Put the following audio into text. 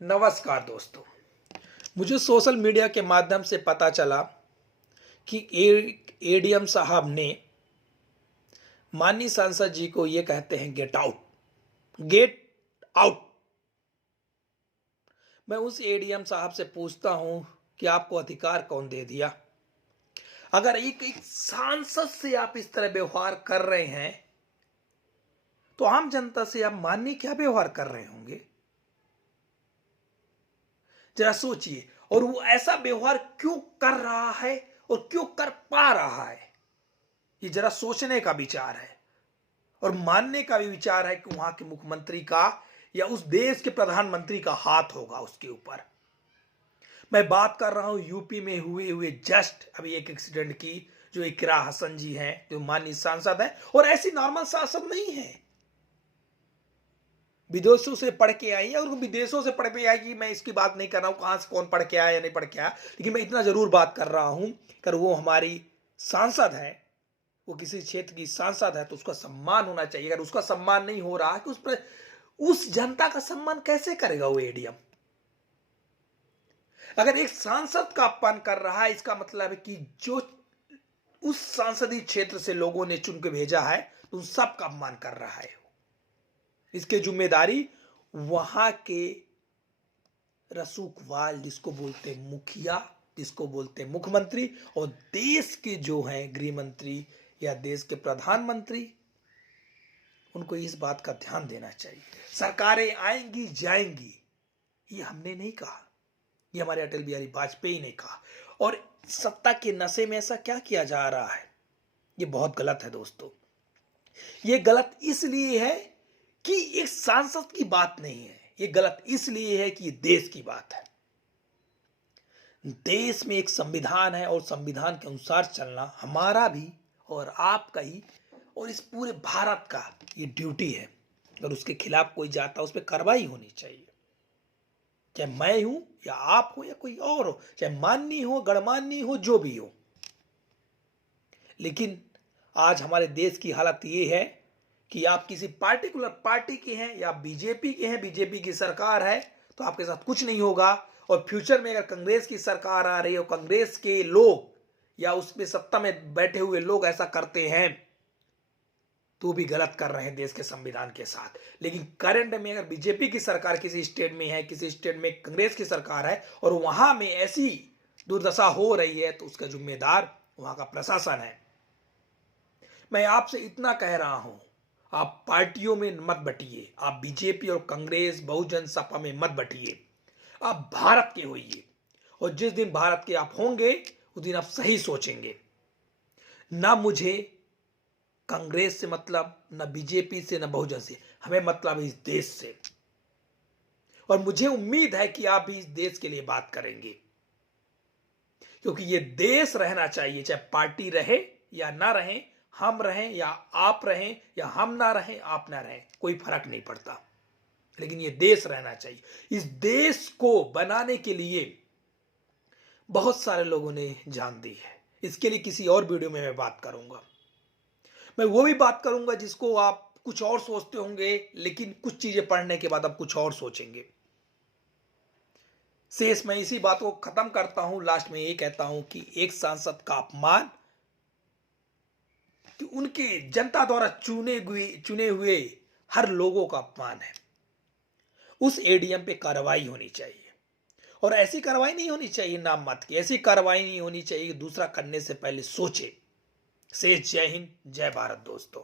नमस्कार दोस्तों। मुझे सोशल मीडिया के माध्यम से पता चला कि एडीएम साहब ने माननीय सांसद जी को ये कहते हैं गेट आउट, गेट आउट। मैं उस एडीएम साहब से पूछता हूं कि आपको अधिकार कौन दे दिया? अगर एक सांसद से आप इस तरह व्यवहार कर रहे हैं तो आम जनता से आप माननीय क्या व्यवहार कर रहे होंगे? जरा सोचिए। और वो ऐसा व्यवहार क्यों कर रहा है और क्यों कर पा रहा है, ये जरा सोचने का विचार है और मानने का भी विचार है कि वहां के मुख्यमंत्री का या उस देश के प्रधानमंत्री का हाथ होगा उसके ऊपर। मैं बात कर रहा हूं यूपी में हुए जस्ट अभी एक एक्सीडेंट की, जो इकरा हसन जी हैं, जो माननीय सांसद हैं और ऐसी नॉर्मल सांसद नहीं है, विदेशों से पढ़ के आई है। और विदेशों से पढ़ के आएगी, मैं इसकी बात नहीं कर रहा हूं कहां से कौन पढ़ के आया या नहीं पढ़ के आया, लेकिन मैं इतना जरूर बात कर रहा हूं कि वो हमारी सांसद है, वो किसी क्षेत्र की सांसद है तो उसका सम्मान होना चाहिए। अगर उसका सम्मान नहीं हो रहा है तो उस जनता का सम्मान कैसे करेगा वो एडीएम? अगर एक सांसद का अपमान कर रहा है, इसका मतलब है कि जो उस सांसदीय क्षेत्र से लोगों ने चुन के भेजा है तो उन सबका अपमान कर रहा है। इसकी जिम्मेदारी वहां के रसूखवाल, जिसको बोलते हैं मुखिया, जिसको बोलते हैं मुख्यमंत्री, और देश के जो हैं गृह मंत्री या देश के प्रधानमंत्री, उनको इस बात का ध्यान देना चाहिए। सरकारें आएंगी जाएंगी, ये हमने नहीं कहा, ये हमारे अटल बिहारी वाजपेयी ने कहा। और सत्ता के नशे में ऐसा क्या किया जा रहा है, ये बहुत गलत है दोस्तों। ये गलत इसलिए है कि एक सांसद की बात नहीं है, ये गलत इसलिए है कि ये देश की बात है। देश में एक संविधान है और संविधान के अनुसार चलना हमारा भी और आपका ही और इस पूरे भारत का ये ड्यूटी है। अगर उसके खिलाफ कोई जाता है उस पर कार्रवाई होनी चाहिए, चाहे मैं हूं या आप हो या कोई और हो, चाहे माननीय हो गणमान्य हो, जो भी हो। लेकिन आज हमारे देश की हालत ये है कि आप किसी पार्टिकुलर पार्टी के हैं या बीजेपी के हैं, बीजेपी की सरकार है तो आपके साथ कुछ नहीं होगा। और फ्यूचर में अगर कांग्रेस की सरकार आ रही है और कांग्रेस के लोग या उसमें सत्ता में बैठे हुए लोग ऐसा करते हैं तो भी गलत कर रहे हैं देश के संविधान के साथ। लेकिन करंट में अगर बीजेपी की सरकार किसी स्टेट में है, किसी स्टेट में कांग्रेस की सरकार है और वहां में ऐसी दुर्दशा हो रही है तो उसका जिम्मेदार वहां का प्रशासन है। मैं आपसे इतना कह रहा हूं, आप पार्टियों में मत बटिए, आप बीजेपी और कांग्रेस बहुजन सपा में मत बटिए, आप भारत के होइए। और जिस दिन भारत के आप होंगे उस दिन आप सही सोचेंगे। ना मुझे कांग्रेस से मतलब, ना बीजेपी से, ना बहुजन से, हमें मतलब इस देश से। और मुझे उम्मीद है कि आप भी इस देश के लिए बात करेंगे, क्योंकि ये देश रहना चाहिए, चाहे पार्टी रहे या ना रहे, हम रहें या आप रहें, या हम ना रहें आप ना रहें, कोई फर्क नहीं पड़ता, लेकिन ये देश रहना चाहिए। इस देश को बनाने के लिए बहुत सारे लोगों ने जान दी है। इसके लिए किसी और वीडियो में मैं बात करूंगा। मैं वो भी बात करूंगा जिसको आप कुछ और सोचते होंगे, लेकिन कुछ चीजें पढ़ने के बाद आप कुछ और सोचेंगे। शेष मैं इसी बात को खत्म करता हूं। लास्ट में ये कहता हूं कि एक सांसद का अपमान कि उनके जनता द्वारा चुने हुए हर लोगों का अपमान है। उस एडीएम पे कार्रवाई होनी चाहिए, और ऐसी कार्रवाई नहीं होनी चाहिए नाम मत की, ऐसी कार्रवाई नहीं होनी चाहिए कि दूसरा करने से पहले सोचे। शेष जय हिंद, जय भारत दोस्तों।